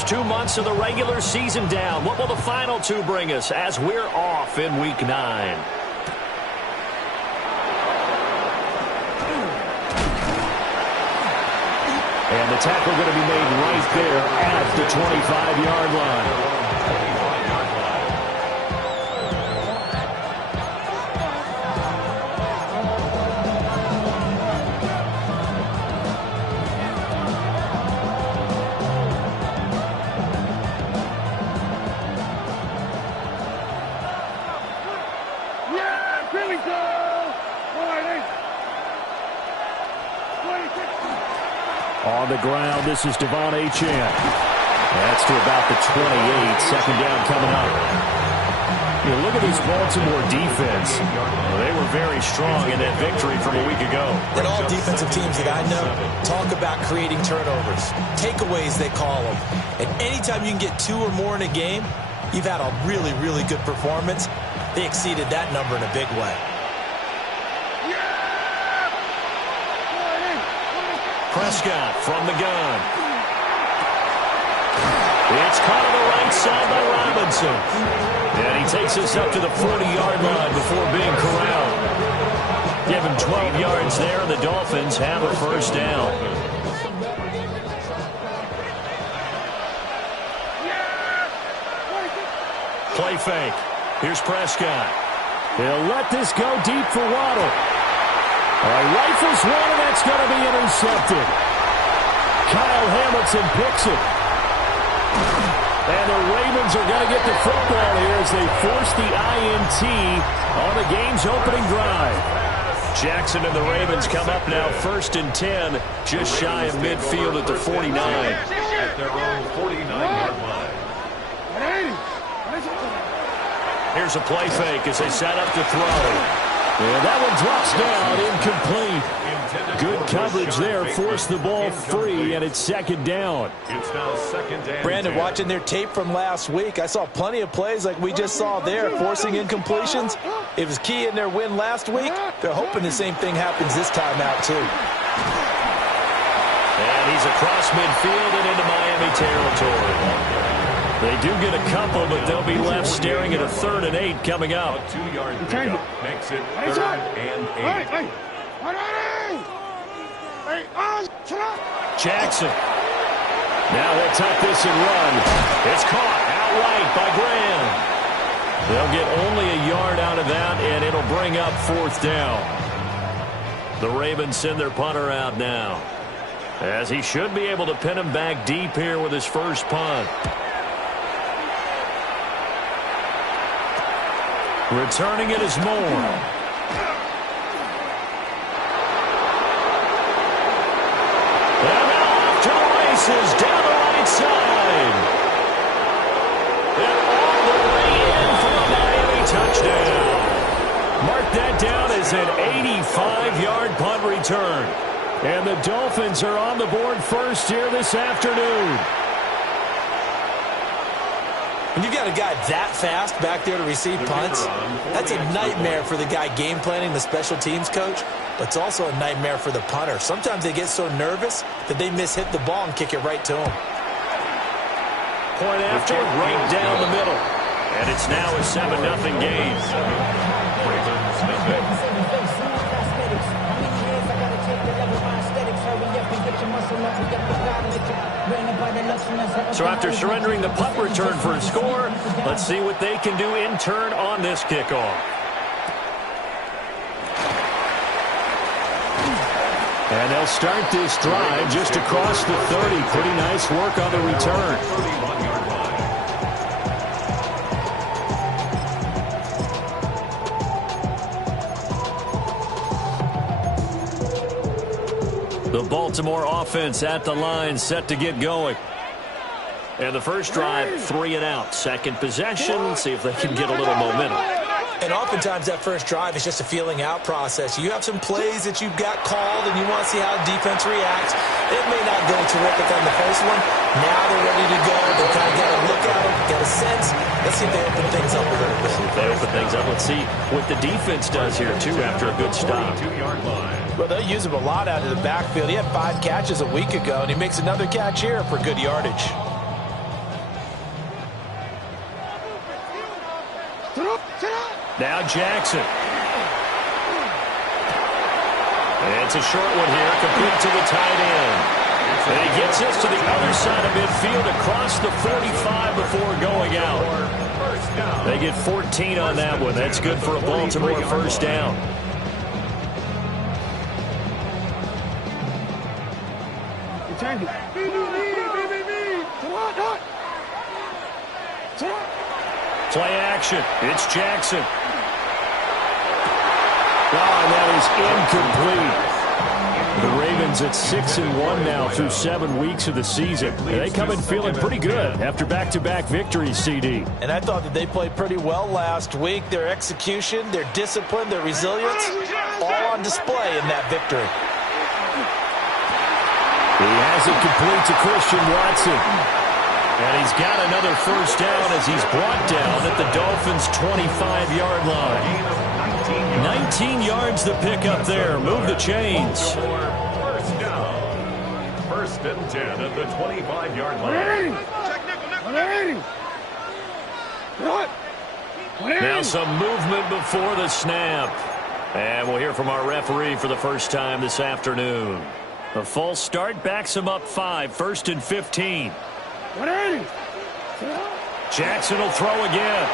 first 2 months of the regular season down. What will the final two bring us as we're off in Week 9? And the tackle going to be made right there at the 25-yard line. On the ground, this is Devon Achane. That's to about the 28. Second down coming up. You know, look at this Baltimore defense. Well, they were very strong in that victory from a week ago. And all defensive teams that I know talk about creating turnovers. Takeaways, they call them. And anytime you can get 2 or more in a game, you've had a really, really good performance. They exceeded that number in a big way. Prescott from the gun. It's caught on the right side by Robinson. And he takes us up to the 40-yard line before being corralled. Give him 12 yards there, and the Dolphins have a first down. Play fake. Here's Prescott. He'll let this go deep for Waddle. Rifles one, and that's going to be intercepted. Kyle Hamilton picks it. And the Ravens are going to get the football here as they force the INT on the game's opening drive. Jackson and the Ravens come up now 1st and 10, just shy of midfield at the 49. At their own 49-yard line. Here's a play fake as they set up to throw. And that one drops down, incomplete. Good coverage there, forced the ball free, and it's second down. It's now second and Brandon, 10. watching their tape from last week, I saw plenty of plays like we just saw there, forcing incompletions. It was key in their win last week. They're hoping the same thing happens this time out, too. And he's across midfield and into Miami territory. They do get a couple, but they'll be left staring at a 3rd and 8 coming up. A 2-yard pickup makes it 3rd and 8. Jackson. Now he'll tuck this and run. It's caught outright by Graham. They'll get only a yard out of that, and it'll bring up 4th down. The Ravens send their punter out now, as he should be able to pin him back deep here with his first punt. Returning it is Moore. And now off to the races down the right side. And all the way in for a Miami touchdown. Mark that down as an 85-yard punt return. And the Dolphins are on the board first here this afternoon. When you've got a guy that fast back there to receive punts, that's a nightmare for the guy game planning, the special teams coach, but it's also a nightmare for the punter. Sometimes they get so nervous that they mishit the ball and kick it right to him. Point after, right down the middle. And it's now a 7-0 game. So after surrendering the punt return for a score, let's see what they can do in turn on this kickoff. And they'll start this drive just across the 30. Pretty nice work on the return. The Baltimore offense at the line, set to get going. And the first drive, 3 and out. Second possession, see if they can get a little momentum. And oftentimes that first drive is just a feeling out process. You have some plays that you've got called and you want to see how the defense reacts. It may not go terrific on the first one. Now they're ready to go. They kind of got to look at them, get a sense. Let's see if they open things up a little bit. If they open things up, let's see what the defense does here, too, after a good stop. Well, they'll use him a lot out of the backfield. He had 5 catches a week ago, and he makes another catch here for good yardage. Now Jackson. It's a short one here, complete to the tight end. And he gets this to the other side of midfield across the 45 before going out. They get 14 on that one. That's good for a Baltimore first down. Play action. It's Jackson. Oh, and that is incomplete. The Ravens at 6-1 now through 7 weeks of the season. They come in feeling pretty good after back-to-back victories, CD. And I thought that they played pretty well last week. Their execution, their discipline, their resilience, all on display in that victory. He has it complete to Christian Watson. And he's got another first down as he's brought down at the Dolphins' 25-yard line. 19 yards to pick up there. Move the chains. First down. First and 10 at the 25-yard line. Now some movement before the snap. And we'll hear from our referee for the first time this afternoon. A false start backs him up 5. First and 15. Jackson will throw again.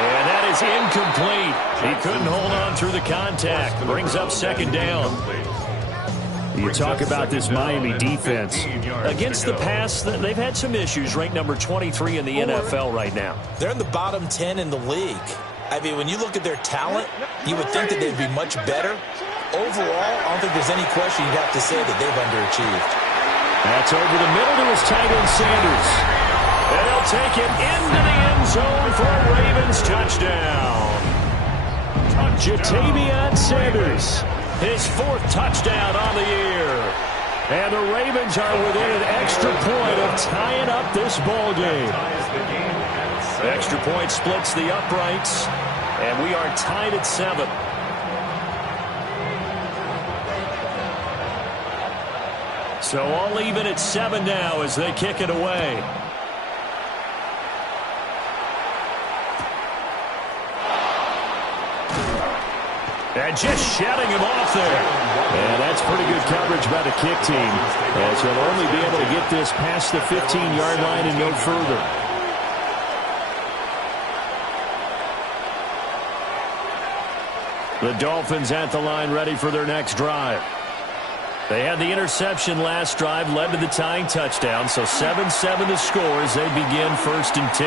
And that is incomplete. He couldn't hold on through the contact. Brings up second down. You talk about this Miami defense. Against the pass, they've had some issues. Ranked number 23 in the NFL right now. They're in the bottom 10 in the league. I mean, when you look at their talent, you would think that they'd be much better. Overall, I don't think there's any question you'd have to say that they've underachieved. That's over the middle to his tight end, Sanders. And he'll take it into the end zone for a Ravens touchdown. Jatavion Sanders, his 4th touchdown on the year. And the Ravens are within an extra point of tying up this ball game. Extra point splits the uprights, and we are tied at 7. So all even at 7 now as they kick it away. And just shutting him off there. And that's pretty good coverage by the kick team, as he'll only be able to get this past the 15-yard line and no further. The Dolphins at the line ready for their next drive. They had the interception last drive, led to the tying touchdown, so 7-7 to score as they begin first and 10.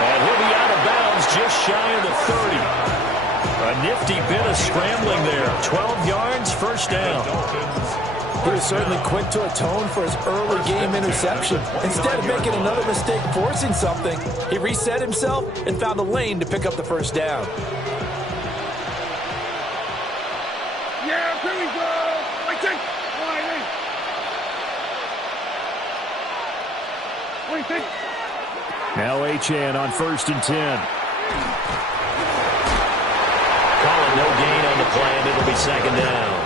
And he'll be out of bounds just shy of the 30. A nifty bit of scrambling there. 12 yards, first down. He was certainly quick to atone for his early game interception. Instead of making another mistake forcing something, he reset himself and found a lane to pick up the first down. Yeah, here we go. I think. What do you think? Now Achane on first and 10. Calling no gain on the play, and it'll be second down.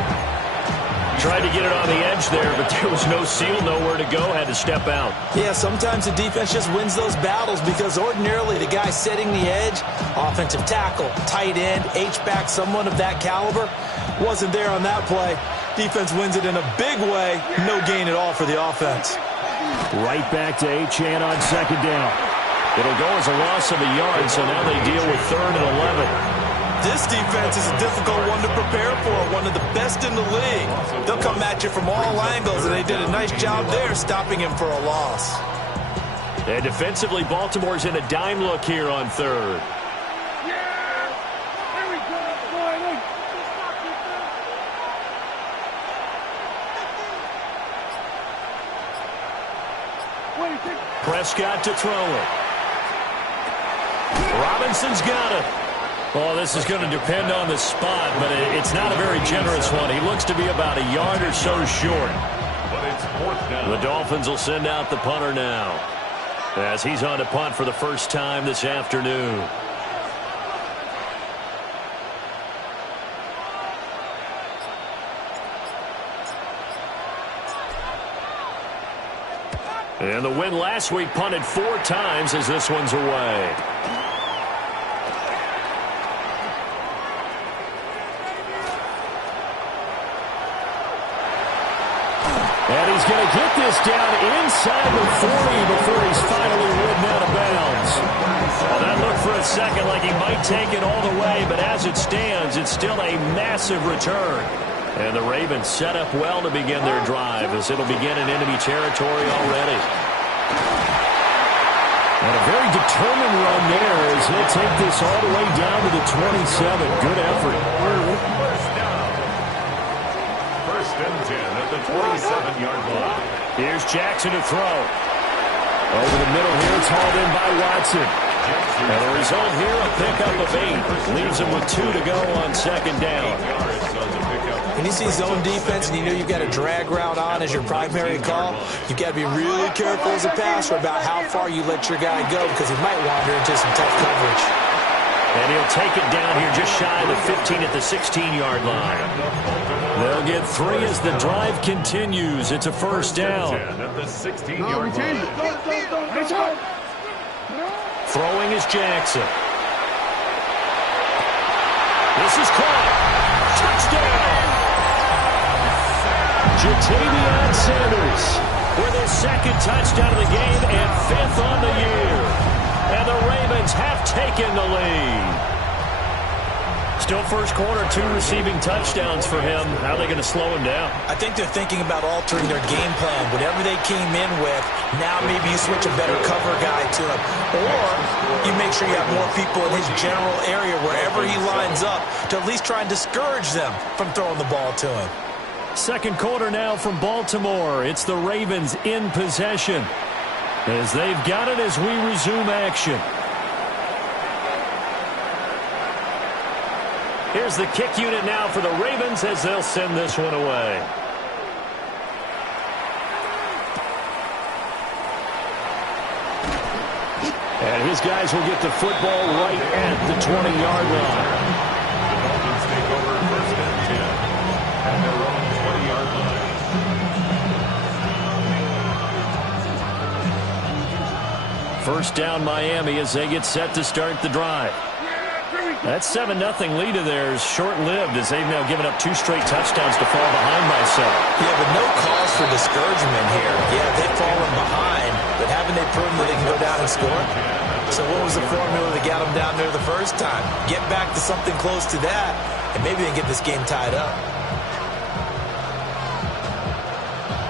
Tried to get it on the edge there, but there was no seal, nowhere to go, had to step out. Yeah, sometimes the defense just wins those battles because ordinarily the guy setting the edge, offensive tackle, tight end, H-back, someone of that caliber, wasn't there on that play. Defense wins it in a big way, no gain at all for the offense. Right back to Achane on second down. It'll go as a loss of a yard, so now they deal with 3rd and 11. This defense is a difficult one to prepare for, one of the best in the league. They'll come at you from all angles, and they did a nice job there stopping him for a loss. And defensively, Baltimore's in a dime look here on 3rd. Prescott to throw it. Robinson's got it. Oh, this is going to depend on the spot, but it's not a very generous one. He looks to be about a yard or so short. The Dolphins will send out the punter now, as he's on to punt for the first time this afternoon. And the win last week punted 4 times as this one's away. And he's going to get this down inside the 40 before he's finally ridden out of bounds. Well, that looked for a second like he might take it all the way, but as it stands, it's still a massive return. And the Ravens set up well to begin their drive as it'll begin in enemy territory already. And a very determined run there as he'll take this all the way down to the 27. Good effort. First and 10 at the 27-yard line. Here's Jackson to throw. Over the middle here, it's hauled in by Watson. And the result here, a pickup of 8. Leaves him with 2 to go on second down. When you see zone defense and you know you've got a drag route on as your primary call, you've got to be really careful as a passer about how far you let your guy go because he might wander into some tough coverage. And he'll take it down here just shy of the 15 at the 16-yard line. They'll get 3 as the drive continues. It's a first down. At the 16-yard line. Throwing is Jackson. This is caught. Touchdown! Jatavion Sanders with his second touchdown of the game and 5th on the year. And the Ravens have taken the lead. Still first quarter, 2 receiving touchdowns for him. How are they going to slow him down? I think they're thinking about altering their game plan. Whatever they came in with, now maybe you switch a better cover guy to him. Or you make sure you have more people in his general area wherever he lines up to at least try and discourage them from throwing the ball to him. Second quarter now from Baltimore. It's the Ravens in possession as they've got it as we resume action. Here's the kick unit now for the Ravens as they'll send this one away. And his guys will get the football right at the 20-yard line. The Dolphins take over first and 10 at their own 20-yard line. First down Miami as they get set to start the drive. That 7-0 lead of theirs short-lived as they've now given up 2 straight touchdowns to fall behind by 7. Yeah, but no cause for discouragement here. Yeah, they've fallen behind, but haven't they proven that they can go down and score? So what was the formula that got them down there the first time? Get back to something close to that, and maybe they can get this game tied up.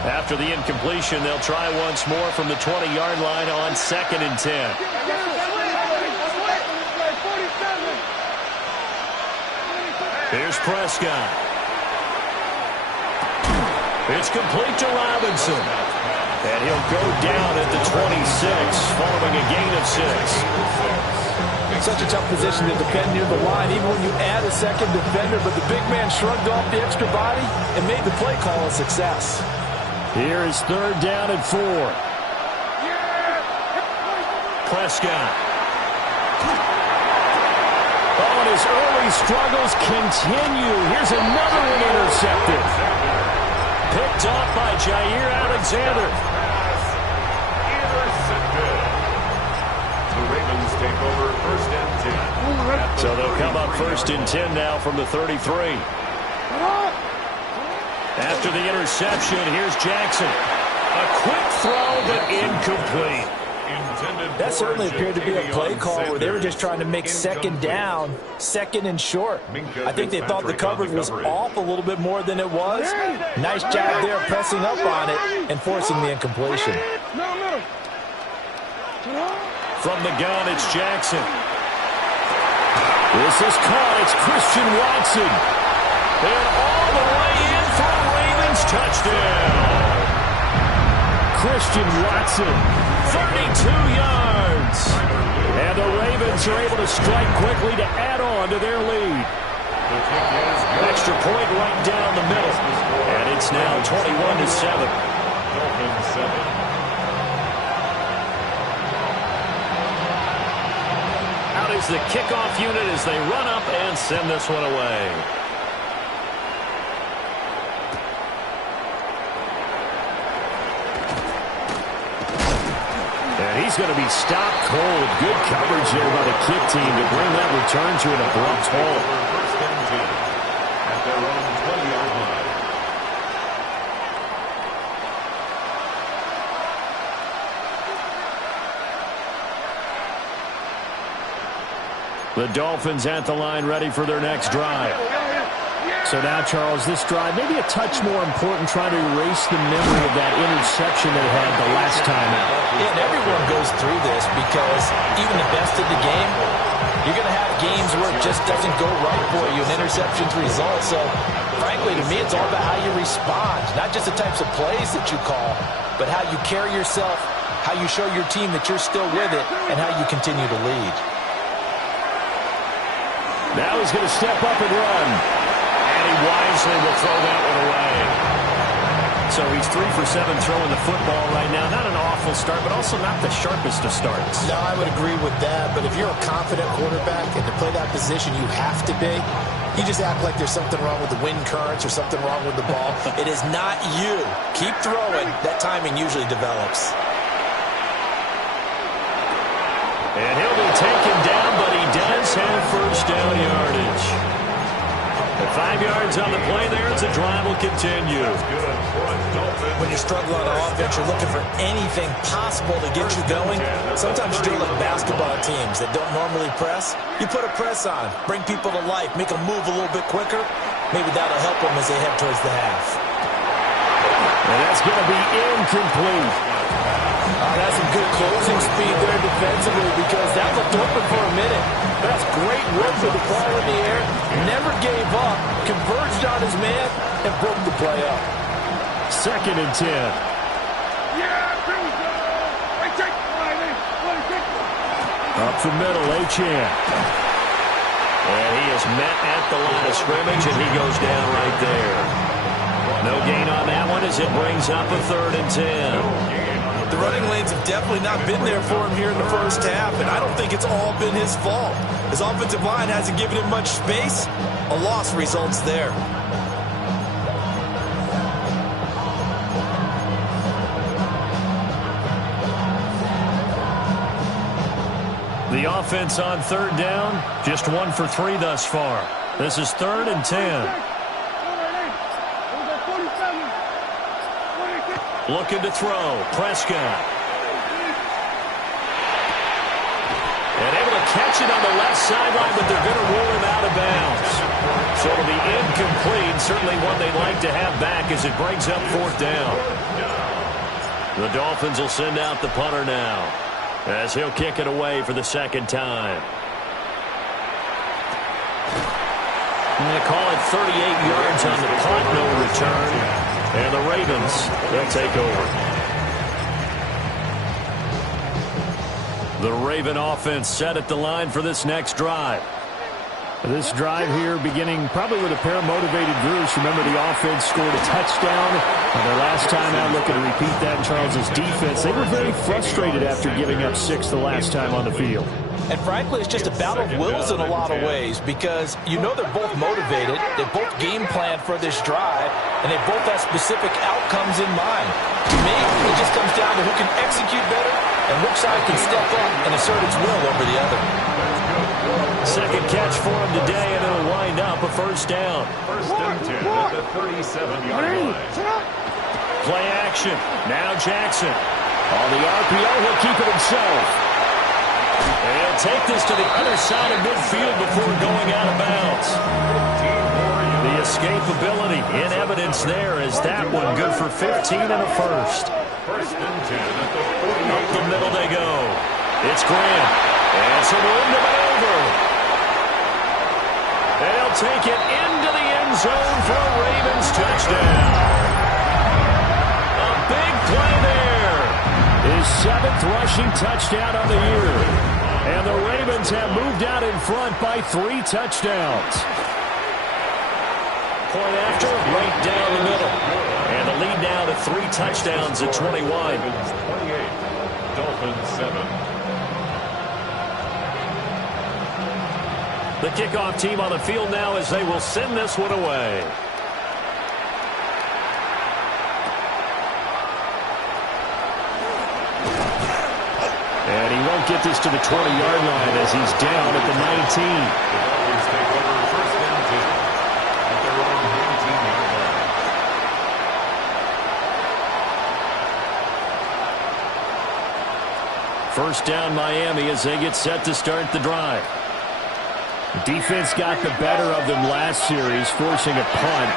After the incompletion, they'll try once more from the 20-yard line on 2nd and 10. Here's Prescott. It's complete to Robinson. And he'll go down at the 26 following a gain of 6. Such a tough position to defend near the line, even when you add a second defender, but the big man shrugged off the extra body and made the play call a success. Here is 3rd down and 4. Prescott. Oh, and his early struggles continue. Here's another one intercepted. Picked off by Jair Alexander. Intercepted. The Ravens take over first and 10. So they'll come up first and 10 now from the 33. After the interception, here's Jackson. A quick throw, but incomplete. That certainly appeared to be a play call where they were just trying to make second down, second and short. I think they thought the coverage was off a little bit more than it was. Nice job there pressing up on it and forcing the incompletion. From the gun, it's Jackson. This is caught. It's Christian Watson. And all the way in for a Ravens touchdown. Christian Watson, 32 yards. And the Ravens are able to strike quickly to add on to their lead. Extra point right down the middle. And it's now 21-7. Dolphins 7. Out is the kickoff unit as they run up and send this one away. He's going to be stopped cold. Good coverage there by the kick team to bring that return to an abrupt halt. First and 10 at their own 20-yard line. The Dolphins at the line ready for their next drive. So now, Charles, this drive maybe a touch more important, trying to erase the memory of that interception they had the last time out. Yeah, and everyone goes through this because even the best of the game, you're going to have games where it just doesn't go right for you, and interceptions result. So, frankly, to me, it's all about how you respond, not just the types of plays that you call, but how you carry yourself, how you show your team that you're still with it, and how you continue to lead. Now he's going to step up and run. And he wisely will throw that one away. So he's 3 for 7 throwing the football right now. Not an awful start, but also not the sharpest of starts. No, I would agree with that. But if you're a confident quarterback and to play that position, you have to be. You just act like there's something wrong with the wind currents or something wrong with the ball. It is not you. Keep throwing. That timing usually develops. And he'll be taken down, but he does have first down yardage. At 5 yards on the play there, the drive will continue. When you're struggling on offense, you're looking for anything possible to get you going. Sometimes you do like basketball teams that don't normally press. You put a press on, bring people to life, make them move a little bit quicker. Maybe that'll help them as they head towards the half. And that's going to be incomplete. That's some good closing speed there defensively because that looked open for a minute. That's great work with the ball in the air. Never gave up, converged on his man, and broke the play up. 2nd and 10. Yeah, here we go. Hey, take the line, Up the middle, Achane. And he is met at the line of scrimmage, and he goes down right there. No gain on that one as it brings up a 3rd and 10. The running lanes have definitely not been there for him here in the first half, and I don't think it's all been his fault. His offensive line hasn't given him much space. A loss results there. The offense on 3rd down, just 1 for 3 thus far. This is 3rd and 10. Looking to throw. Prescott. And able to catch it on the left sideline, but they're going to rule him out of bounds. So it'll be incomplete. Certainly one they'd like to have back as it brings up 4th down. The Dolphins will send out the punter now as he'll kick it away for the 2nd time. And they call it 38 yards on the punt, no return. And the Ravens, they'll take over. The Raven offense set at the line for this next drive. This drive here beginning probably with a pair of motivated groups. Remember, the offense scored a touchdown on their last time out. Looking to repeat that in Charles's defense. They were very frustrated after giving up 6 the last time on the field. And frankly, it's just a battle of wills in a lot of ways because you know they're both motivated, they both game plan for this drive, and they both have specific outcomes in mind. To me, it just comes down to who can execute better and which side can step up and assert its will over the other. 2nd catch for him today, and it'll wind up a 1st down. 1st and 10 at the 37-yard line. Play action. Now Jackson. On the RPO, he'll keep it himself. And he'll take this to the other side of midfield before going out of bounds. The escapability in evidence there as that one good for 15 and a 1st. 1st and 10 at the 40. Up the middle they go. It's Grant. And some room to maneuver. And he'll take it into the end zone for a Ravens touchdown. A big play there. His 7th rushing touchdown of the year. And the Ravens have moved out in front by 3 touchdowns. Point after, right down the middle. And the lead now to 3 touchdowns at 21. 28, Dolphins 7. The kickoff team on the field now as they will send this one away. And he won't get this to the 20-yard line as he's down at the 19. The Dolphins take over first and 10 at their own 19-yard line. First down Miami as they get set to start the drive. Defense got the better of them last series, forcing a punt.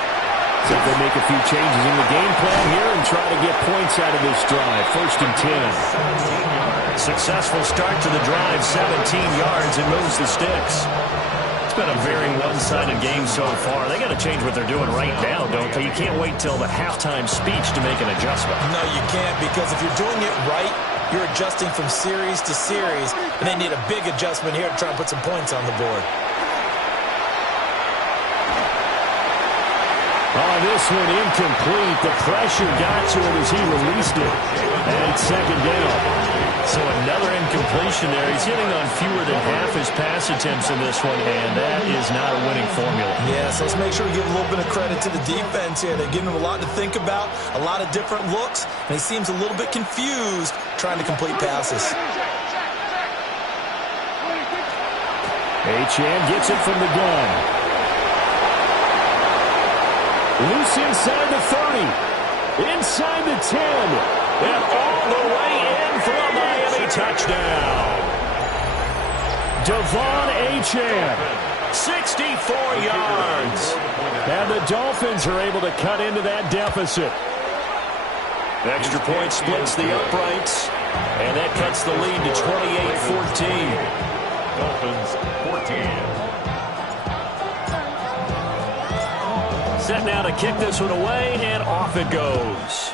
So they'll make a few changes in the game plan here and try to get points out of this drive. First and 10. Successful start to the drive, 17 yards, and moves the sticks. It's been a very one-sided game so far. They got to change what they're doing right now, don't they? You can't wait till the halftime speech to make an adjustment. No, you can't, because if you're doing it right, you're adjusting from series to series, and they need a big adjustment here to try and put some points on the board. Oh, this one incomplete. The pressure got to him as he released it. And it's second down. So another incompletion there. He's hitting on fewer than half his pass attempts in this one, and that is not a winning formula. Yeah, so let's make sure we give a little bit of credit to the defense here. They're giving him a lot to think about, a lot of different looks, and he seems a little bit confused trying to complete passes. Achane gets it from the gun. Loose inside the 30. Inside the 10. And all the way in for a Miami touchdown. Devon Achane, 64 yards. And the Dolphins are able to cut into that deficit. Extra point splits the uprights, and that cuts the lead to 28-14. Dolphins 14. Set now to kick this one away, and off it goes.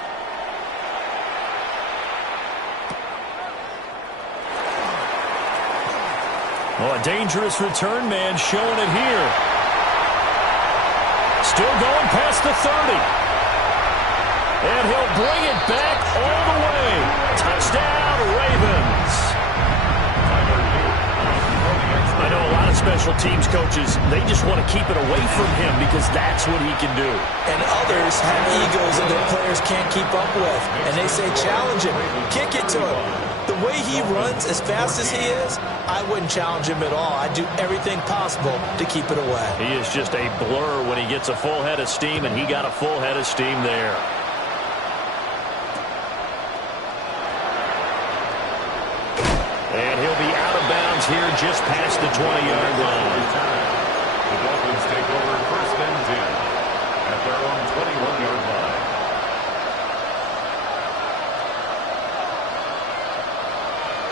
Oh, a dangerous return man showing it here. Still going past the 30. And he'll bring it back all the way. Touchdown, Ravens. I know a lot of special teams coaches, they just want to keep it away from him because that's what he can do. And others have egos that their players can't keep up with. And they say, challenge him, kick it to him. The way he runs as fast as he is, I wouldn't challenge him at all. I'd do everything possible to keep it away. He is just a blur when he gets a full head of steam, and he got a full head of steam there. And he'll be out of bounds here just past the 20-yard line. The Dolphins take over first and 10 at their own 21-yard line.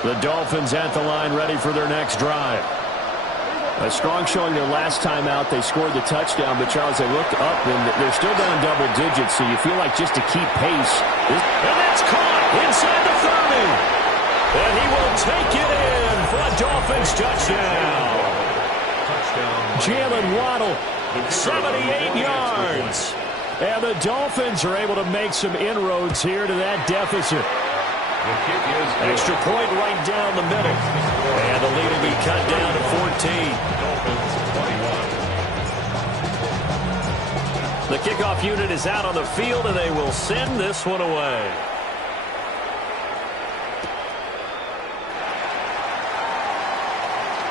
The Dolphins at the line ready for their next drive. A strong showing their last time out. They scored the touchdown, but Charles, they looked up, and they're still down double digits, so you feel like just to keep pace. And that's caught inside the 30. And he will take it in for a Dolphins touchdown. Jalen Waddle, 78 yards. And the Dolphins are able to make some inroads here to that deficit. Extra point right down the middle. And the lead will be cut down to 14. The kickoff unit is out on the field, and they will send this one away.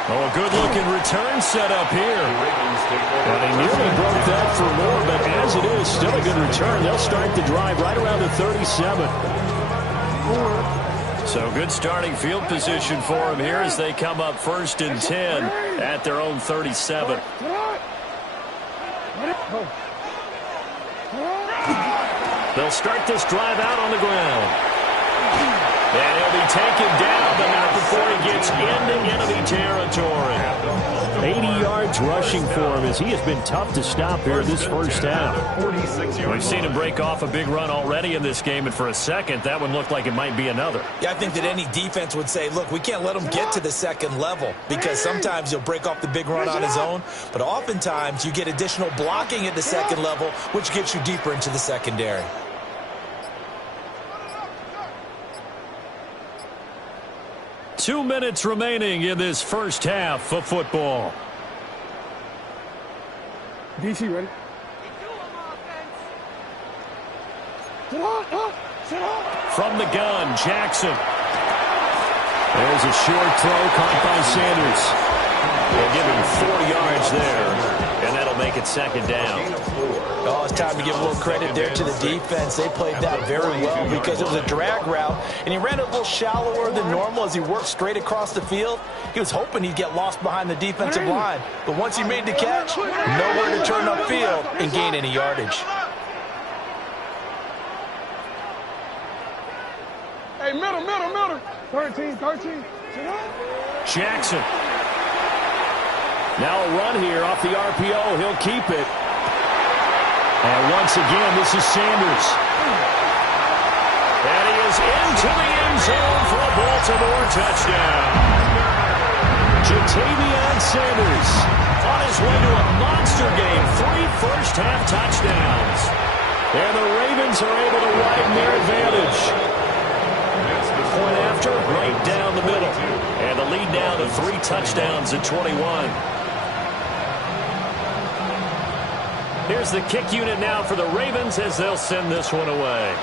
Oh, a good-looking return set up here. And he nearly broke that for more, but as it is, still a good return. They'll start the drive right around the 37. So good starting field position for them here as they come up first and 10 at their own 37. They'll start this drive out on the ground. And he'll be taken down, but not before he gets into enemy territory. 80 yards rushing for him as he has been tough to stop here this first half. We've seen him break off a big run already in this game, and for a second, that one looked like it might be another. Yeah, I think that any defense would say, look, we can't let him get to the second level because sometimes he'll break off the big run on his own, but oftentimes you get additional blocking at the second level, which gets you deeper into the secondary. Two minutes remaining in this first half of football. DC ready? From the gun, Jackson. There's a short throw caught by Sanders. They'll give him 4 yards there, and that'll make it second down. Oh, it's time to give a little credit there to the defense. They played that very well because it was a drag route, and he ran a little shallower than normal as he worked straight across the field. He was hoping he'd get lost behind the defensive line, but once he made the catch, nowhere to turn upfield and gain any yardage. Hey, middle. 13. Jackson. Now a run here off the RPO. He'll keep it. And once again, this is Sanders. And he is into the end zone for a Baltimore touchdown. Ja'Tavion Sanders on his way to a monster game. 3 first-half touchdowns. And the Ravens are able to widen their advantage. Point after, right down the middle. And the lead now to 3 touchdowns at 21. Here's the kick unit now for the Ravens as they'll send this one away.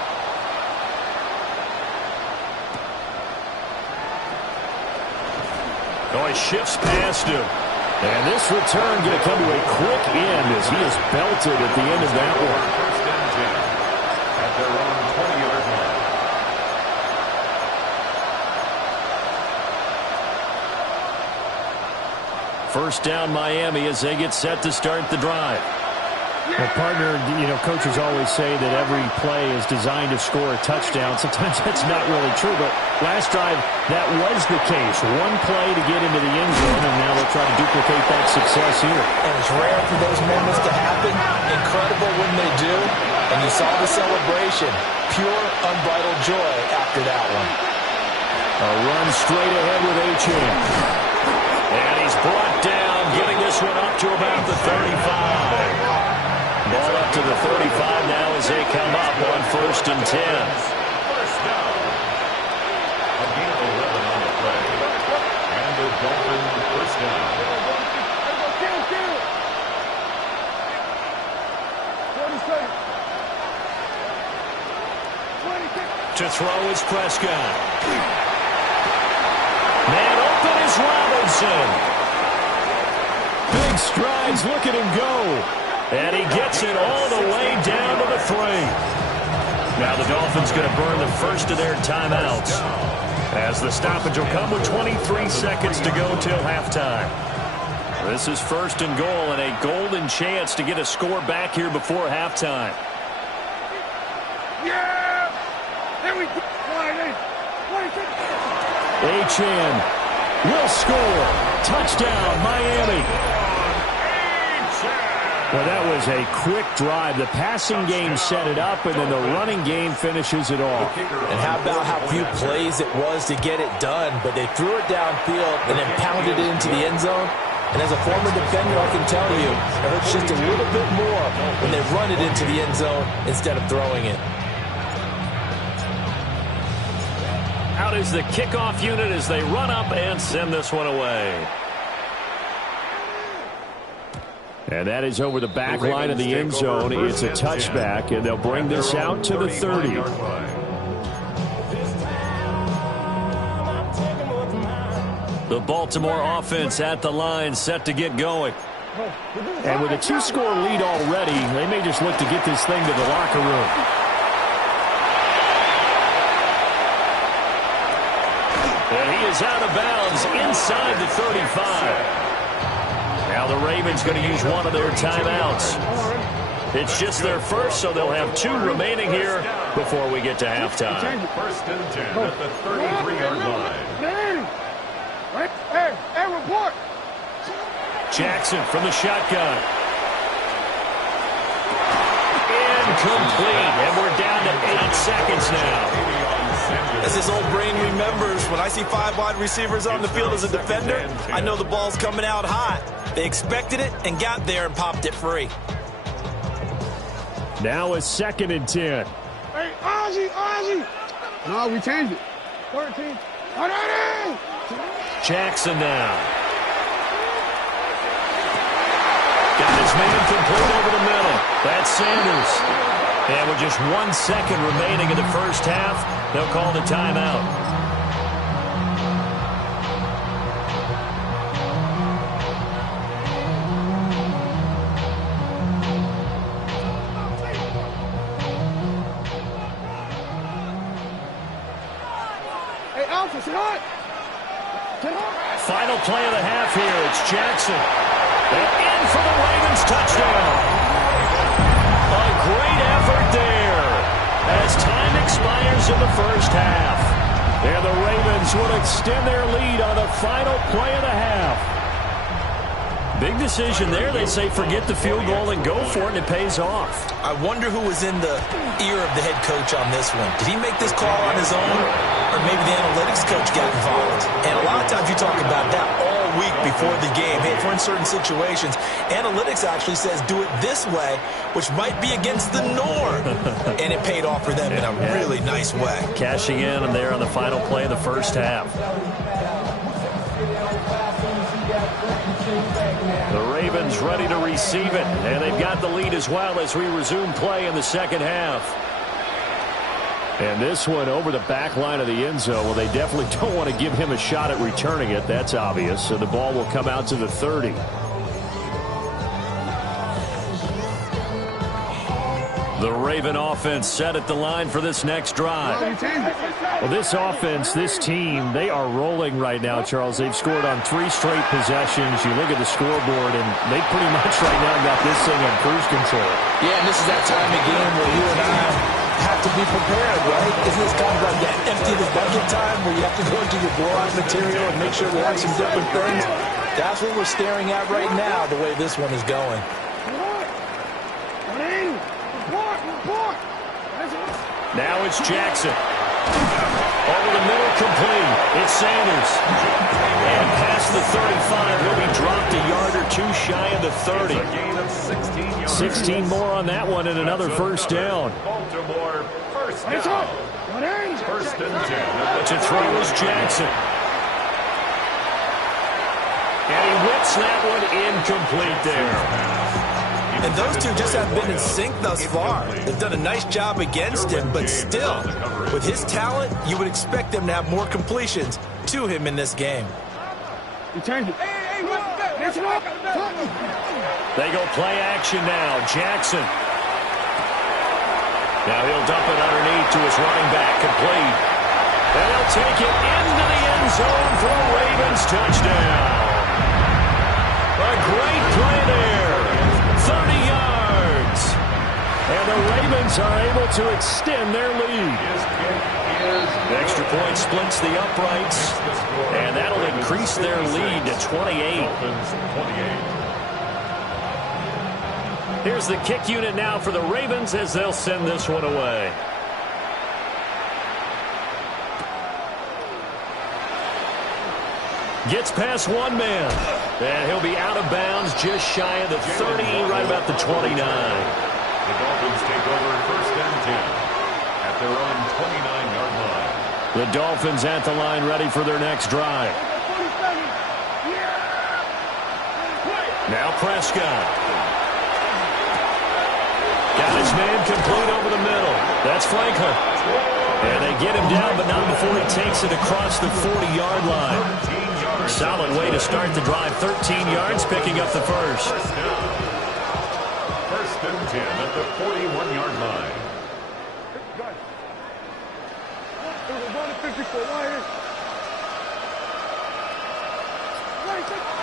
Oh, he shifts past him. And this return going to come to a quick end as he is belted at the end of that one. First and 10 at their own 20-yard line. First down Miami as they get set to start the drive. Well, partner, coaches always say that every play is designed to score a touchdown. Sometimes that's not really true, but last drive, that was the case. One play to get into the end zone, and now they'll try to duplicate that success here. And it's rare for those moments to happen. Incredible when they do. And you saw the celebration. Pure, unbridled joy after that one. A run straight ahead with Achane. And he's brought down, getting this one up to about the 35. Ball up to the 35 now as they come up on 1st and 10. First down. A gain of 11 on the play. And the Dolphins first down. To throw is Prescott. Man open is Robinson. Big strides, look at him go. And he gets it all the way down to the 3. Now the Dolphins going to burn the first of their timeouts as the stoppage will come with 23 seconds to go till halftime. This is 1st and goal and a golden chance to get a score back here before halftime. Yeah! There we go. Achane will score. Touchdown, Miami. Well, that was a quick drive. The passing game set it up, and then the running game finishes it all. And how about how few plays it was to get it done, but they threw it downfield and then pounded it into the end zone. And as a former defender, I can tell you, it hurts just a little bit more when they run it into the end zone instead of throwing it. Out is the kickoff unit as they run up and send this one away. And that is over the back line of the end zone. It's a touchback, and they'll bring this out to the 30. The Baltimore offense at the line, set to get going. And with a 2-score lead already, they may just look to get this thing to the locker room. And he is out of bounds inside the 35. Now the Ravens going to use one of their timeouts. It's just their first, so they'll have 2 remaining here before we get to halftime. 1st and 10 at the 33-yard line. Hey, report. Jackson from the shotgun. Incomplete, and we're down to 8 seconds now. As his old brain remembers, when I see 5 wide receivers on the field as a defender, I know the ball's coming out hot. They expected it and got there and popped it free. Now it's 2nd and 10. Hey, Ozzie. No, we changed it. 13. Jackson now. Got his man complete over the middle. That's Sanders. And with just 1 second remaining in the first half, they'll call the timeout. Alpha, sit hot. Final play of the half here. It's Jackson. And in for the Ravens touchdown. A great effort there as time expires in the first half. And the Ravens will extend their lead on the final play of the half. Big decision there. They say forget the field goal and go for it, and it pays off. I wonder who was in the ear of the head coach on this one. Did he make this call on his own, or maybe the analytics coach got involved? And a lot of times you talk about that all week before the game. Hey, for in certain situations, analytics actually says do it this way, which might be against the norm. And it paid off for them in a really nice way. Cashing in there on the final play of the first half. The Ravens ready to receive it, and they've got the lead as well as we resume play in the second half. And this one over the back line of the end zone. Well, they definitely don't want to give him a shot at returning it. That's obvious. So the ball will come out to the 30. The Raven offense set at the line for this next drive. Well, this offense, this team, they are rolling right now, Charles. They've scored on 3 straight possessions. You look at the scoreboard, and they pretty much right now got this thing on cruise control. Yeah, and this is that time of game where you and I have to be prepared, right? Isn't this kind of like that empty the bucket time where you have to go into your blowout material and make sure we have some different things? That's what we're staring at right now, the way this one is going. Now it's Jackson. Over the middle, complete. It's Sanders. And past the 35, he'll be dropped a yard or two shy of the 30. 16 more on that one and another first down. Baltimore, first down. First and 10. To throw is Jackson. And he whips that one incomplete there. And those two just have been in sync thus far. They've done a nice job against him, but still, with his talent, you would expect them to have more completions to him in this game. You change it. They go play action now. Jackson. Now he'll dump it underneath to his running back, complete. And he'll take it into the end zone for a Ravens touchdown. A great play there. 30 yards. And the Ravens are able to extend their lead. Extra point splits the uprights. And that'll increase their lead to 28. Here's the kick unit now for the Ravens as they'll send this one away. Gets past one man. And he'll be out of bounds just shy of the 30, right about the 29. The Dolphins take over first and 10 at their own 29-yard line. The Dolphins at the line ready for their next drive. Now Prescott. Got his man complete over the middle. That's Franklin. And they get him down, but not before he takes it across the 40-yard line. Solid way to start the drive. 13 yards, picking up the first. First and 10 at the 41-yard line.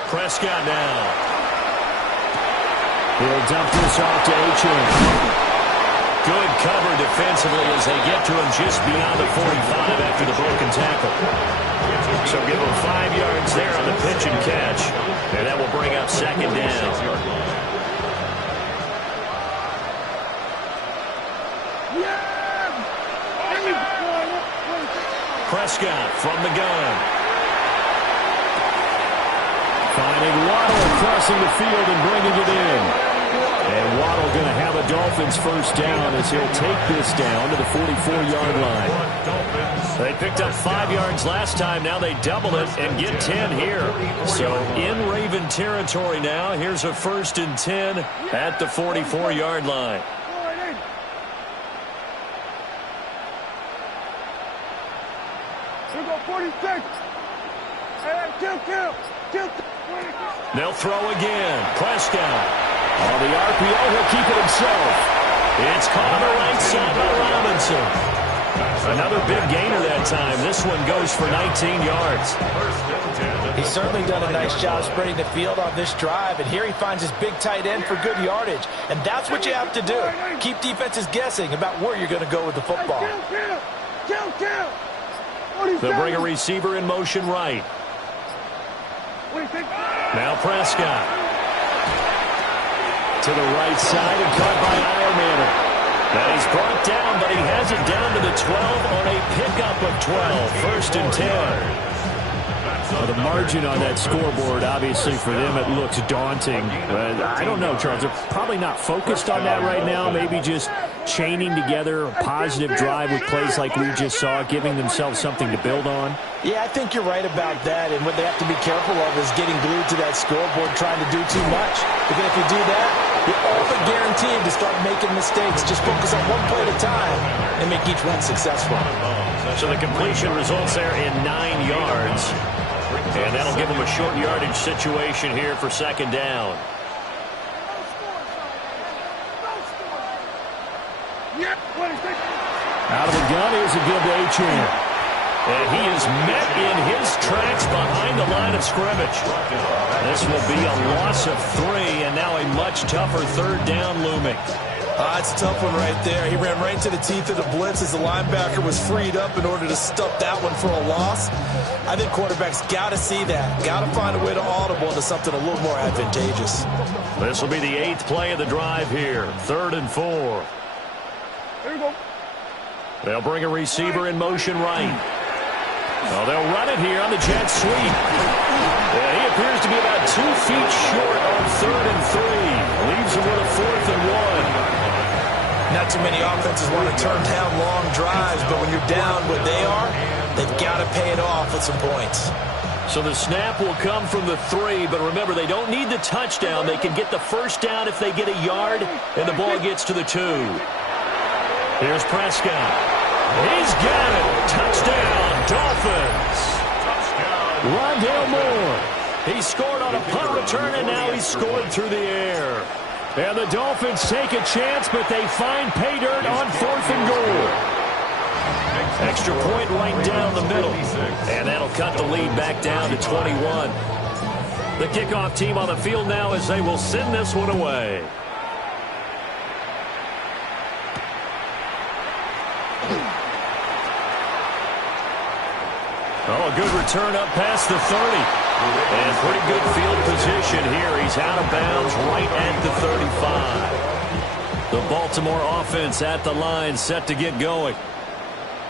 Prescott now. He'll dump this off to H.M. Good cover defensively as they get to him just beyond the 45 after the broken tackle. So give him 5 yards there on the pitch and catch. And that will bring up second down. Prescott from the gun. Finding Waddle crossing the field and bringing it in. And Waddle going to have a Dolphins first down as he'll take this down to the 44-yard line. They picked up 5 yards last time. Now they double it and get 10 here. So in Raven territory now. Here's a first and 10 at the 44-yard line. Here go 46. Kill. They'll throw again. Prescott. On the RPO, he'll keep it himself. It's caught on the right side by Robinson. Another big gainer that time. This one goes for 19 yards. He's certainly done a nice job spreading the field on this drive, and here he finds his big tight end for good yardage. And that's what you have to do. Keep defenses guessing about where you're going to go with the football. They'll bring a receiver in motion right. Now Prescott. To the right side and caught by Ironman. That he's brought down, but he has it down to the 12 on a pickup of 12. First and 10. Well, the margin on that scoreboard, obviously, for them, it looks daunting. But I don't know, Charles. They're probably not focused on that right now. Maybe just chaining together a positive drive with plays like we just saw, giving themselves something to build on. Yeah, I think you're right about that. And what they have to be careful of is getting glued to that scoreboard, trying to do too much. Because if you do that, you're all but guaranteed to start making mistakes. Just focus on one play at a time and make each one successful. So the completion results there in 9 yards. And that'll give them a short yardage situation here for second down. Out of the gun, here's a give to Achane. And he is met in his tracks behind the line of scrimmage. This will be a loss of 3, and now a much tougher third down looming. It's a tough one right there. He ran right into the teeth of the blitz as the linebacker was freed up in order to stop that one for a loss. I think quarterbacks got to see that. Got to find a way to audible into something a little more advantageous. This will be the 8th play of the drive here. 3rd and 4. There you go. They'll bring a receiver in motion right. Oh, they'll run it here on the jet sweep. Yeah, he appears to be about 2 feet short on 3rd and 3. Leaves him with a 4th and 1. Not too many offenses want to turn down long drives, but when you're down what they are, they've got to pay it off with some points. So the snap will come from the 3, but remember, they don't need the touchdown. They can get the first down if they get a yard, and the ball gets to the 2. Here's Prescott. He's got it. Touchdown, Dolphins. Rondale Moore. He scored on a punt return, and now he's scored through the air. And the Dolphins take a chance, but they find pay dirt on 4th and goal. Extra point right down the middle. And that'll cut the lead back down to 21. The kickoff team on the field now as they will send this one away. Oh, a good return up past the 30. And pretty good field position here. He's out of bounds right at the 35. The Baltimore offense at the line, set to get going.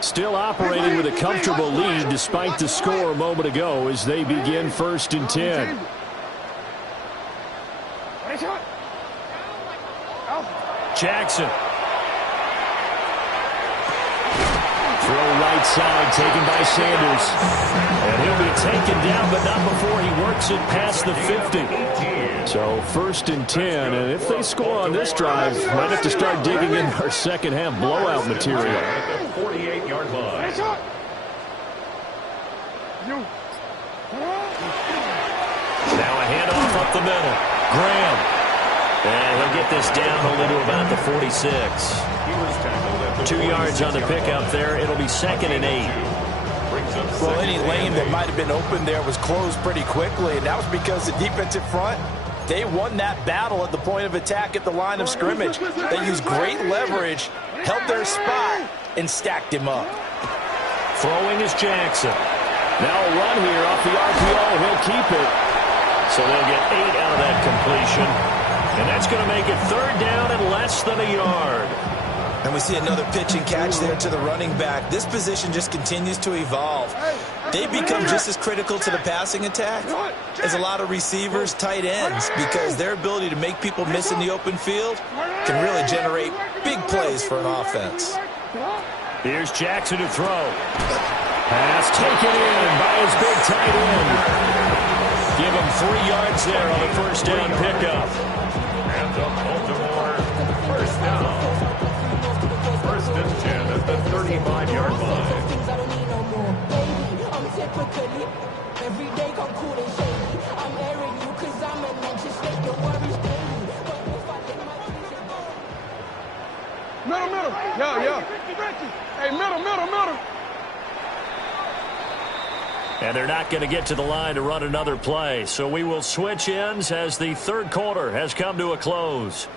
Still operating with a comfortable lead despite the score a moment ago as they begin 1st and 10. Jackson. Throw right side taken by Sanders. And he'll be taken down, but not before he works it past the 50. So 1st and 10, and if they score on this drive, might have to start digging in our second half blowout material. 48-yard line. Now a handoff up the middle. Graham. And he'll get this down only to about the 46. 2 yards on the pickup there. It'll be 2nd and 8. Well, any lane that might have been open there was closed pretty quickly, and that was because the defensive front, they won that battle at the point of attack at the line of scrimmage. They used great leverage, held their spot, and stacked him up. Throwing is Jackson. Now a run here off the RPO. He'll keep it. So they'll get 8 out of that completion. And that's going to make it 3rd down and less than a yard. And we see another pitch and catch there to the running back. This position just continues to evolve. They become just as critical to the passing attack as a lot of receivers, tight ends, because their ability to make people miss in the open field can really generate big plays for an offense. Here's Jackson to throw. Pass taken in by his big tight end. Give him 3 yards there on a 1st down pickup. And the Baltimore 1st down. 1st and 10 at the 35-yard line. Middle. Yeah. Hey, middle, middle, middle. And they're not going to get to the line to run another play. So we will switch ends as the third quarter has come to a close.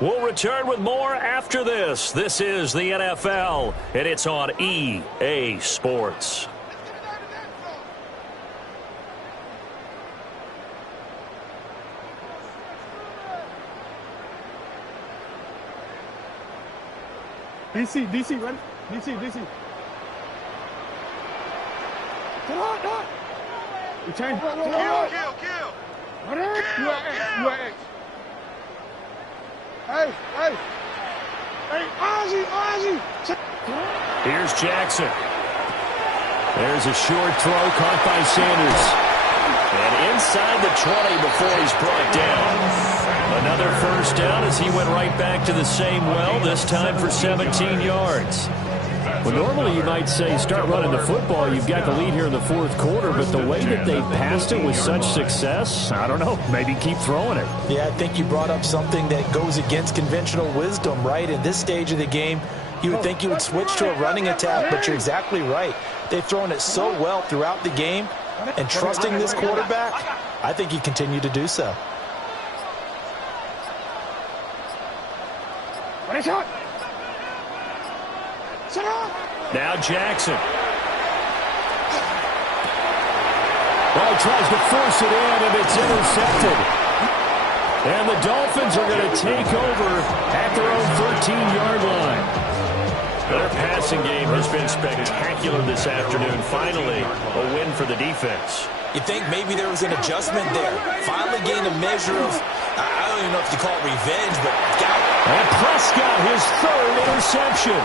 We'll return with more after this. This is the NFL, and it's on EA Sports. DC, ready? DC. Come on. We change. Kill. What is? You are X. Hey, Ozzy. Here's Jackson. There's a short throw caught by Sanders. And inside the 20 before he's brought down. Another first down as he went right back to the same well, this time for 17 yards. Well, normally you might say start running the football. You've got the lead here in the fourth quarter, but the way that they passed it with such success, I don't know, maybe keep throwing it. Yeah, I think you brought up something that goes against conventional wisdom, right? In this stage of the game, you would think you would switch to a running attack, but you're exactly right. They've thrown it so well throughout the game, and trusting this quarterback, I think you continue to do so. Now Jackson. Well, he tries to force it in, and it's intercepted. And the Dolphins are going to take over at their own 13-yard line. Their passing game has been spectacular this afternoon. Finally, a win for the defense. You think maybe there was an adjustment there. Finally gained a measure of, I don't even know if you call it revenge, but got it. And Prescott, his third interception.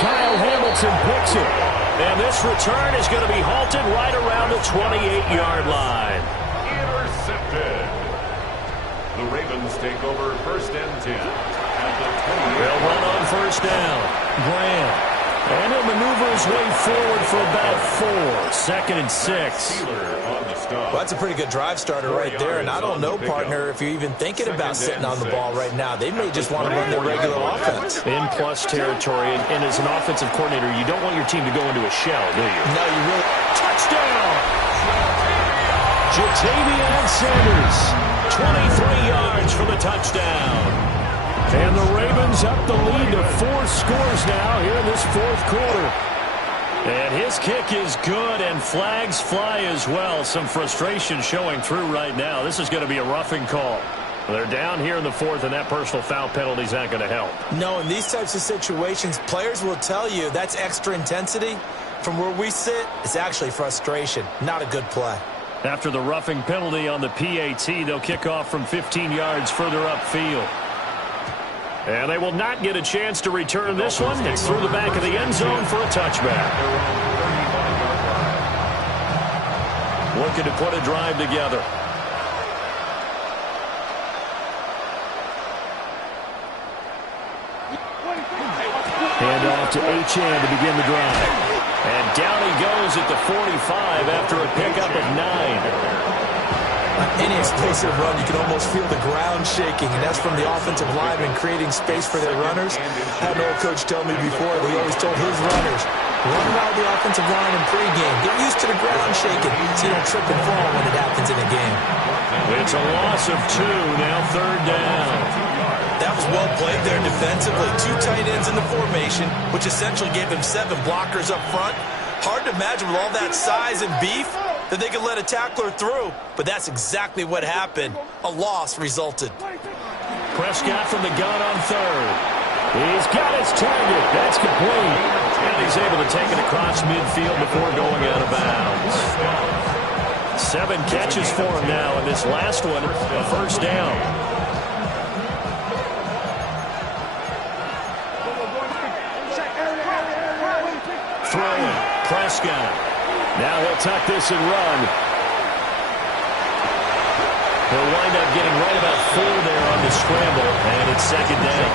Kyle Hamilton picks it. And this return is going to be halted right around the 28-yard line. Intercepted. The Ravens take over first and 10 at the 28. They'll run on first down. Graham. And he'll maneuver his way forward for about 4. Second and 6. Well, that's a pretty good drive starter right there. And I don't know, partner, if you're even thinking about sitting on the ball right now. They may just want to run their regular offense. In plus territory. And as an offensive coordinator, you don't want your team to go into a shell, do you? No, you really. Touchdown! Jatavian Sanders. 23 yards for the touchdown. And the Ravens up the lead to 4 scores now here in this fourth quarter. And his kick is good, and flags fly as well. Some frustration showing through right now. This is going to be a roughing call. They're down here in the fourth, and that personal foul penalty is not going to help. No, in these types of situations, players will tell you that's extra intensity. From where we sit, it's actually frustration. Not a good play. After the roughing penalty on the PAT, they'll kick off from 15 yards further upfield. And they will not get a chance to return this one. It's through the back of the end zone for a touchback. Looking to put a drive together. Hand off to Achane to begin the drive. And down he goes at the 45 after a pickup of 9. Any explosive run, you can almost feel the ground shaking, and that's from the offensive linemen creating space for their runners. I had an old coach tell me before that he always told his runners, run around the offensive line in pregame. Get used to the ground shaking so you don't trip and fall when it happens in a game. It's a loss of 2, now third down. That was well played there defensively. 2 tight ends in the formation, which essentially gave them 7 blockers up front. Hard to imagine with all that size and beef that they could let a tackler through, but that's exactly what happened. A loss resulted. Prescott from the gun on third. He's got his target. That's complete. And he's able to take it across midfield before going out of bounds. 7 catches for him now, and this last one, a first down. Throwing. Prescott. Now he'll tuck this and run. He'll wind up getting right about 4 there on the scramble, and it's second down.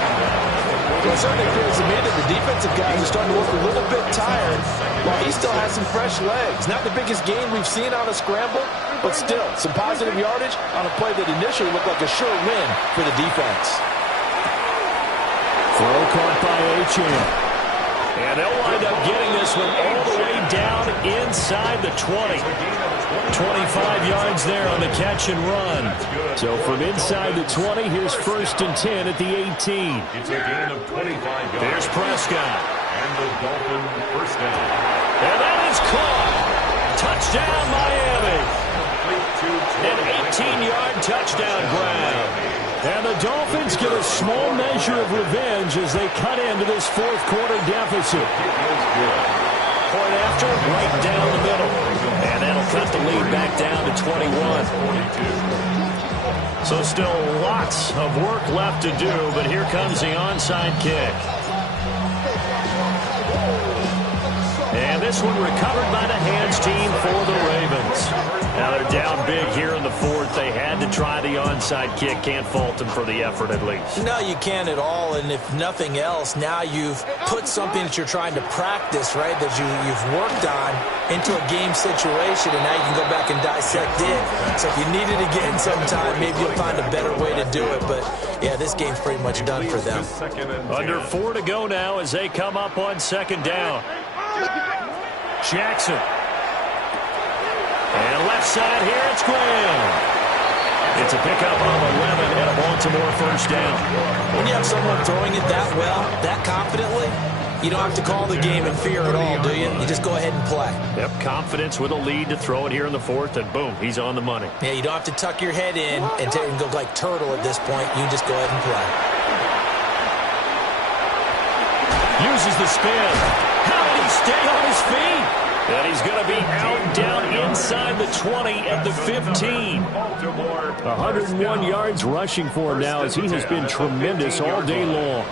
Well, it certainly appears to me that the defensive guys are starting to look a little bit tired, while he still has some fresh legs. Not the biggest gain we've seen on a scramble, but still some positive yardage on a play that initially looked like a sure win for the defense. Throw caught by Achane. And they'll wind up getting this one all the way down inside the 20. 25 yards there on the catch and run. So from inside the 20, here's 1st and 10 at the 18. It's a gain of 25 yards. There's Prescott. And the Dolphins first down. And that is caught. Touchdown, Miami. An 18-yard touchdown grab. And the Dolphins get a small measure of revenge as they cut into this fourth quarter deficit. Point after, right down the middle. And that'll cut the lead back down to 21. So still lots of work left to do, but here comes the onside kick. And this one recovered by the hands team for the Ravens. Now they're down big here in the fourth. They had to try the onside kick. Can't fault them for the effort at least. No, you can't at all. And if nothing else, now you've put something that you're trying to practice, right, that you've worked on into a game situation, and now you can go back and dissect it. So if you need it again sometime, maybe you'll find a better way to do it. But, yeah, this game's pretty much done for them. Under 4 to go now as they come up on 2nd down. Jackson. And left side here, it's Graham. It's a pickup of 11 and a Baltimore first down. When you have someone throwing it that well, that confidently, you don't have to call the game in fear at all, do you? You just go ahead and play. Yep, confidence with a lead to throw it here in the fourth, and boom, he's on the money. Yeah, you don't have to tuck your head in and go like turtle at this point. You just go ahead and play. Uses the spin. How did he stay on his feet? And he's going to be out down inside the 20 at the 15. 101 yards rushing for him now as he has been tremendous all day long.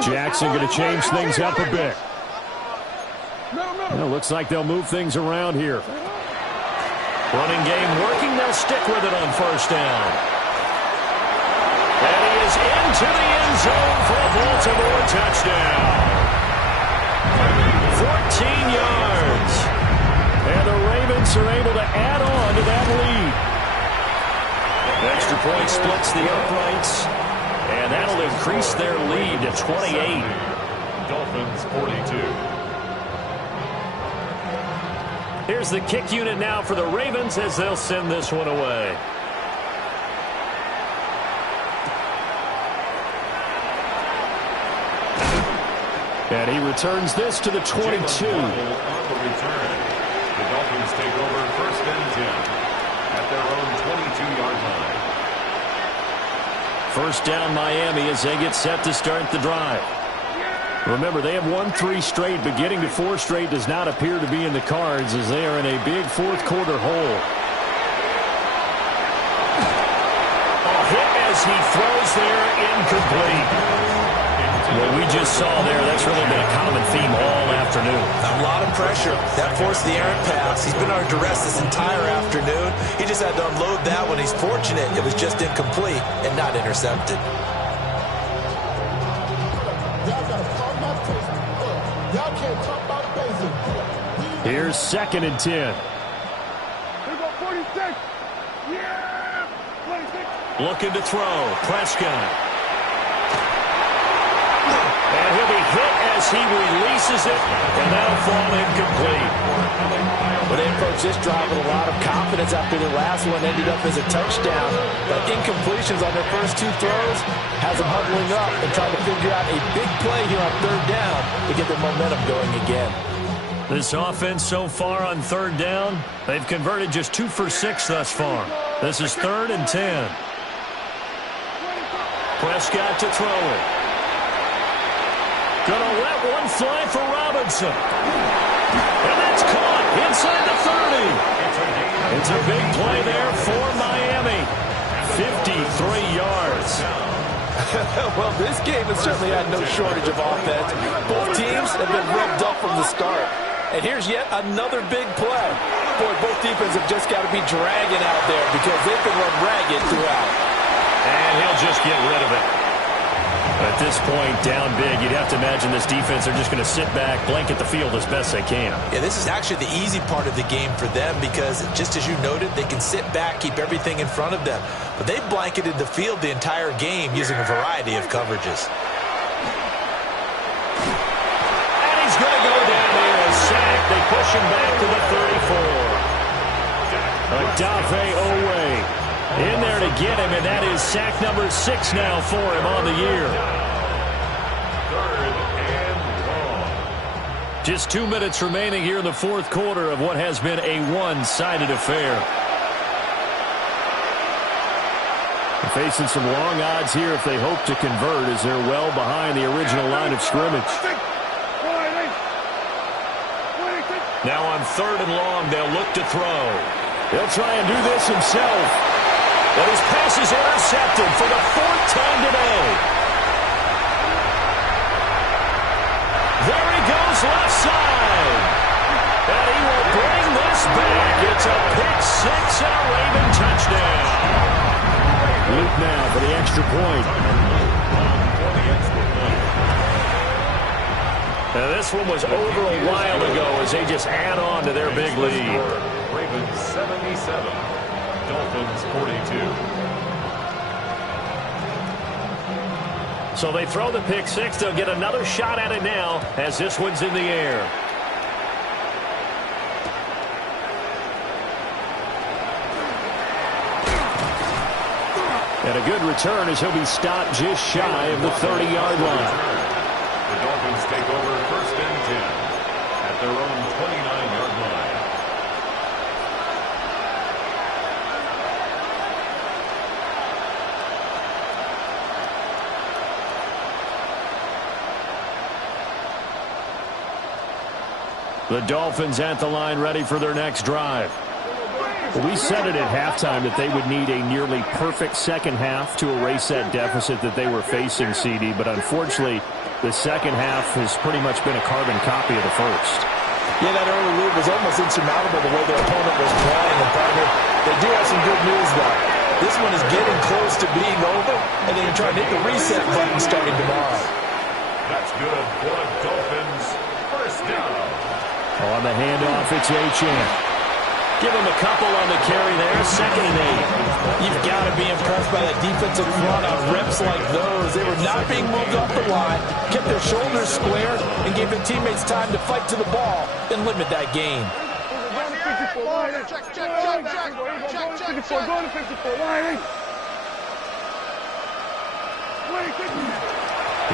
Jackson going to change things up a bit. Well, looks like they'll move things around here. Running game working. They'll stick with it on first down. And he is into the end zone for a Baltimore touchdown. 14 yards. And the Ravens are able to add on to that lead. Extra point splits the uprights. And that'll increase their lead to 28. Dolphins 42. Here's the kick unit now for the Ravens as they'll send this one away. And he returns this to the 22. On the return, the Dolphins take over 1st and 10 at their own 22-yard line. First down Miami as they get set to start the drive. Remember, they have won 3 straight, but getting to 4 straight does not appear to be in the cards as they are in a big fourth quarter hole. A hit as he throws there, incomplete. What we just saw there, that's really been a common theme all afternoon. A lot of pressure. That forced the errant pass. He's been under duress this entire afternoon. He just had to unload that one. He's fortunate it was just incomplete and not intercepted. Here's 2nd and 10. Here we go, 46. Yeah! 26. Looking to throw. Prescott. And he'll be hit as he releases it, and that'll fall incomplete. Well, they approached this drive with a lot of confidence after the last one ended up as a touchdown. But incompletions on their first 2 throws has them huddling up and trying to figure out a big play here on 3rd down to get their momentum going again. This offense so far on 3rd down, they've converted just 2 for 6 thus far. This is 3rd and 10. Prescott to throw it. Gonna let one fly for Robinson. And that's caught inside the 30. It's a big play there for Miami. 53 yards. Well, this game has certainly had no shortage of offense. Both teams have been revved up from the start. And here's yet another big play. Boy, both defenses have just got to be dragging out there because they've been run ragged throughout. And he'll just get rid of it. At this point, down big, you'd have to imagine this defense are just going to sit back, blanket the field as best they can. Yeah, this is actually the easy part of the game for them because, just as you noted, they can sit back, keep everything in front of them. But they've blanketed the field the entire game using a variety of coverages. And he's going to go down there, a sack. They push him back to the 34. Adafe Owe in there to get him, and that is sack number 6 now for him on the year. 3rd and long. Just 2 minutes remaining here in the fourth quarter of what has been a one-sided affair. They're facing some long odds here if they hope to convert, as they're well behind the original line of scrimmage. Now on 3rd and long, they'll look to throw. He'll try and do this himself. But his pass is intercepted for the 4th time today. There he goes, left side. And he will bring this back. It's a pick 6 and a Raven touchdown. Luke now for the extra point. Now this one was over a while ago as they just add on to their big lead. Ravens 77. Dolphins 42. So they throw the pick 6. They'll get another shot at it now as this one's in the air. And a good return as he'll be stopped just shy of the 30-yard line. The Dolphins take over 1st and 10 at their own 29-yard line. The Dolphins at the line ready for their next drive. We said it at halftime that they would need a nearly perfect second half to erase that deficit that they were facing, CD. But unfortunately, the second half has pretty much been a carbon copy of the first. Yeah, that early lead was almost insurmountable the way their opponent was playing. And partner, they do have some good news, though. This one is getting close to being over, and they can try and hit the reset button starting tomorrow. That's good for the Dolphins. 1st down. On the handoff, it's Achane. Give him a couple on the carry there, 2nd and 8. You've got to be impressed by that defensive front on reps like those. They were not being moved off the line, kept their shoulders square, and gave their teammates time to fight to the ball and limit that gain.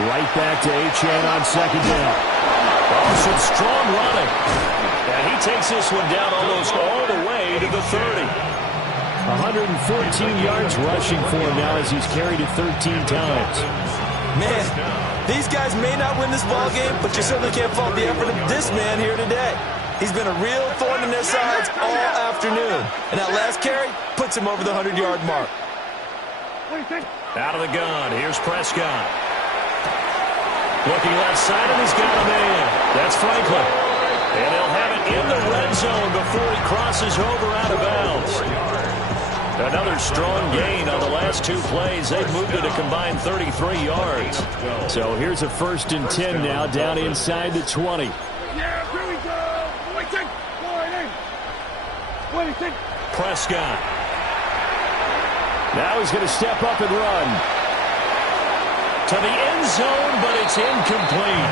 Right back to Achane on 2nd down. Oh, some strong running. And he takes this one down almost all the way to the 30. 114 yards rushing for him now as he's carried it 13 times. Man, these guys may not win this ball game, but you certainly can't fault the effort of this man here today. He's been a real thorn in their sides all afternoon. And that last carry puts him over the 100-yard mark. Out of the gun, here's Prescott. Looking left side, and he's got a man. That's Franklin. And they'll have it in the red zone before he crosses over out of bounds. Another strong gain on the last 2 plays. They've moved it a combined 33 yards. So here's a 1st and 10 now down inside the 20. Prescott. Now he's going to step up and run. To the end zone, but it's incomplete.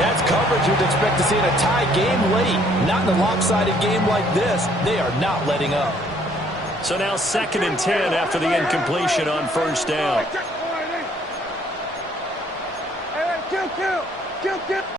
That's coverage you'd expect to see in a tie game late. Not in a lopsided game like this. They are not letting up. So now 2nd and 10 after the incompletion on 1st down.